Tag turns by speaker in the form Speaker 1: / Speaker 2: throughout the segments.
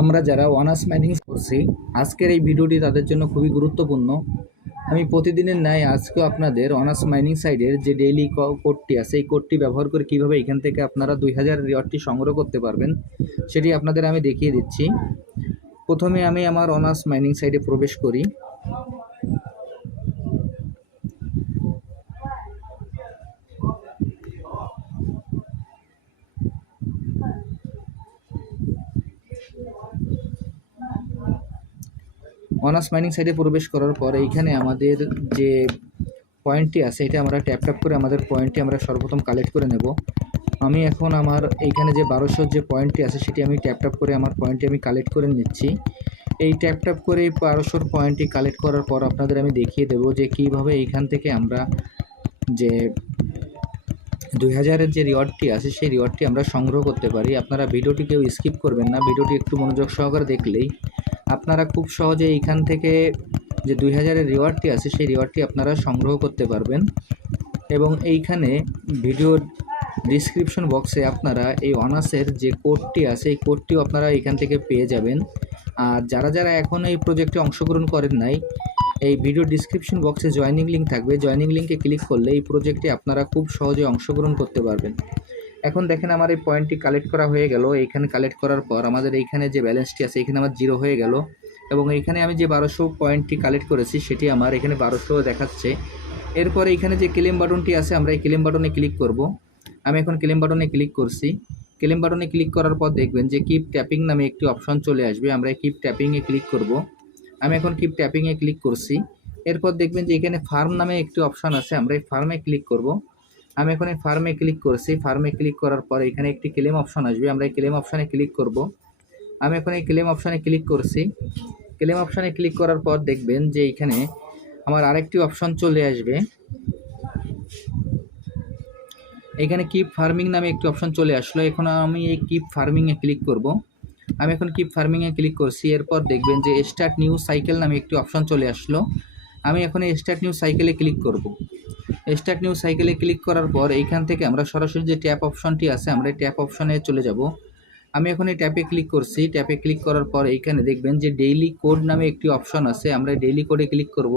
Speaker 1: আমরা যারা honours mining করছি, আজকের এই ভিডিওটি তাদের জন্য খুবই গুরুত্বপূর্ণ। আমি প্রতিদিনের ন্যায় আজকেও আপনাদের অনার্স মাইনিং সাইডের যে ডেইলি কোডটি আছে, এই কোডটি ব্যবহার করে কীভাবে এখান থেকে আপনারা দুই হাজার রিওয়ার্ডটি সংগ্রহ করতে পারবেন, সেটি আপনাদের আমি দেখিয়ে দিচ্ছি। প্রথমে আমি আমার অনার্স মাইনিং সাইডে প্রবেশ করি। অনার্স মাইনিং সাইডে প্রবেশ করার পর এইখানে আমাদের যে পয়েন্টটি আছে, এটা আমরা ট্যাপ ট্যাপ করে আমাদের পয়েন্টটি আমরা সর্বপ্রথম কালেক্ট করে নেব। আমি এখন আমার এইখানে যে বারোশোর যে পয়েন্টটি আছে, সেটি আমি ট্যাপ ট্যাপ করে আমার পয়েন্টটি আমি কালেক্ট করে নিচ্ছি। এই ট্যাপ ট্যাপ করে এই বারোশোর পয়েন্টটি কালেক্ট করার পর আপনাদের আমি দেখিয়ে দেবো যে কীভাবে এইখান থেকে আমরা যে দুই হাজারের যে রিওয়ার্ডটি আছে, সেই রিওয়ার্ডটি আমরা সংগ্রহ করতে পারি। আপনারা ভিডিওটি কেউ স্কিপ করবেন না। ভিডিওটি একটু মনোযোগ সহকারে দেখলেই আপনারা খুব সহজে এইখান থেকে যে দুই হাজারের রিওয়ার্ডটি আছে, সেই রিওয়ার্ডটি আপনারা সংগ্রহ করতে পারবেন। এবং এইখানে ভিডিওর ডিসক্রিপশন বক্সে আপনারা এই অনার্সের যে কোডটি আছে, এই কোডটিও আপনারা এখান থেকে পেয়ে যাবেন। আর যারা যারা এখন এই প্রজেক্টে অংশগ্রহণ করেন নাই, এই ভিডিও ডিসক্রিপশন বক্সে জয়নিং লিঙ্ক থাকবে। জয়নিং লিঙ্কে ক্লিক করলে এই প্রজেক্টে আপনারা খুব সহজে অংশগ্রহণ করতে পারবেন। এখন দেখেন আমার এই পয়েন্টটি কালেক্ট করা হয়ে গেল। এইখানে কালেক্ট করার পর আমাদের এইখানে যে ব্যালেন্সটি আছে এখানে আমার জিরো হয়ে গেল। এবং এইখানে আমি যে বারোশো পয়েন্টটি কালেক্ট করেছি, সেটি আমার এখানে বারোশো দেখাচ্ছে। এরপরে এইখানে যে ক্লেম বাটনটি আছে, আমরা এই ক্লেম বাটনে ক্লিক করব। আমি এখন ক্লেম বাটনে ক্লিক করছি। ক্লেম বাটনে ক্লিক করার পর দেখবেন যে কিপ ট্যাপিং নামে একটি অপশন চলে আসবে। আমরা কিপ ট্যাপিংয়ে ক্লিক করব। আমি এখন কিপ ট্যাপিংয়ে ক্লিক করছি। এরপর দেখবেন যে এখানে ফার্ম নামে একটি অপশান আছে, আমরা এই ফার্মে ক্লিক করব। আমি এখন এই ফার্মে ক্লিক করছি। ফার্মে ক্লিক করার পর এখানে একটি ক্লেম অপশন আসবে। আমরা এই ক্লেম অপশানে ক্লিক করব। আমি এখন এই ক্লেম অপশানে ক্লিক করছি। ক্লেম অপশানে ক্লিক করার পর দেখবেন যে এখানে আমার আরেকটি অপশন চলে আসবে। এখানে কিপ ফার্মিং নামে একটি অপশন চলে আসলো। এখন আমি এই কিপ ফার্মিংয়ে ক্লিক করব। আমি এখন কিপ ফার্মিংয়ে ক্লিক করছি। এরপর দেখবেন যে স্টার্ট নিউ সাইকেল নামে একটি অপশন চলে আসলো। আমি এখন স্টার্ট নিউ সাইকেলে ক্লিক করব। স্টার্ট নিউ সাইকেলে ক্লিক করার পর এইখান থেকে আমরা সরাসরি যে ট্যাপ অপশনটি আছে, আমরা ট্যাপ অপশনে চলে যাব। আমি এখন এই ট্যাপে ক্লিক করছি। ট্যাপে ক্লিক করার পর এইখানে দেখবেন যে ডেইলি কোড নামে একটি অপশন আছে, আমরা ডেইলি কোডে ক্লিক করব।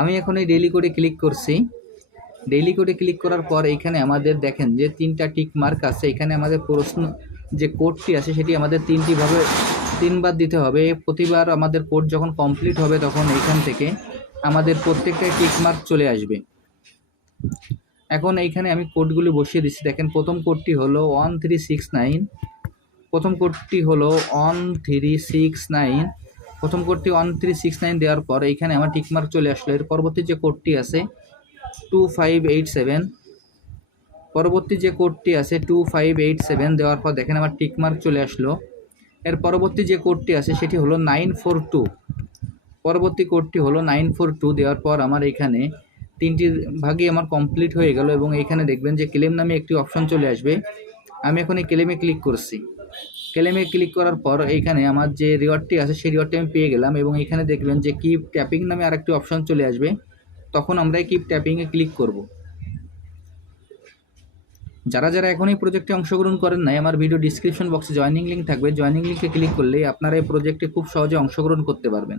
Speaker 1: আমি এখন এই ডেইলি কোডে ক্লিক করছি। ডেইলি কোডে ক্লিক করার পর এইখানে আমাদের দেখেন যে তিনটা টিক মার্ক আছে। এখানে আমাদের প্রশ্ন, যে কোডটি আছে সেটি আমাদের তিনটিভাবে, তিনবার দিতে হবে। প্রতিবার আমাদের কোড যখন কমপ্লিট হবে তখন এইখান থেকে আমাদের প্রত্যেকটাই টিক মার্ক চলে আসবে। এখন এইখানে আমি কোডগুলি বসিয়ে দিচ্ছি। দেখেন, প্রথম কোডটি হলো ওয়ান থ্রি সিক্স নাইন প্রথম কোডটি হলো ওয়ান থ্রি সিক্স নাইন প্রথম কোডটি ওয়ান থ্রি সিক্স নাইন দেওয়ার পর এইখানে আমার টিকমার্ক চলে আসলো। এর পরবর্তী যে কোডটি আছে টু ফাইভ এইট সেভেন পরবর্তী যে কোডটি আছে টু ফাইভ এইট সেভেন দেওয়ার পর দেখেন আমার টিকমার্ক চলে আসলো। এর পরবর্তী যে কোডটি আছে, সেটি হলো নাইন ফোর টু পরবর্তী কোডটি হলো নাইন ফোর টু দেওয়ার পর আমার এখানে তিনটি ভাগই আমার কমপ্লিট হয়ে গেল এবং এখানে দেখবেন যে ক্লেম নামে একটি অপশন চলে আসবে। আমি এখন এই ক্লেমে ক্লিক করছি। ক্লেমে ক্লিক করার পর এইখানে আমার যে রিওয়ার্ডটি আছে, সেই রিওয়ার্ডটি আমি পেয়ে গেলাম এবং এখানে দেখবেন যে কিপ ট্যাপিং নামে আরেকটি অপশন চলে আসবে। তখন আমরা এই কিপ ট্যাপিংয়ে ক্লিক করব। যারা যারা এখন এই প্রজেক্টে অংশগ্রহণ করেন নাই, আমার ভিডিও ডিসক্রিপশন বক্সে জয়নিং লিঙ্ক থাকবে। জয়নিং লিঙ্কে ক্লিক করলেই আপনারা এই প্রজেক্টে খুব সহজে অংশগ্রহণ করতে পারবেন।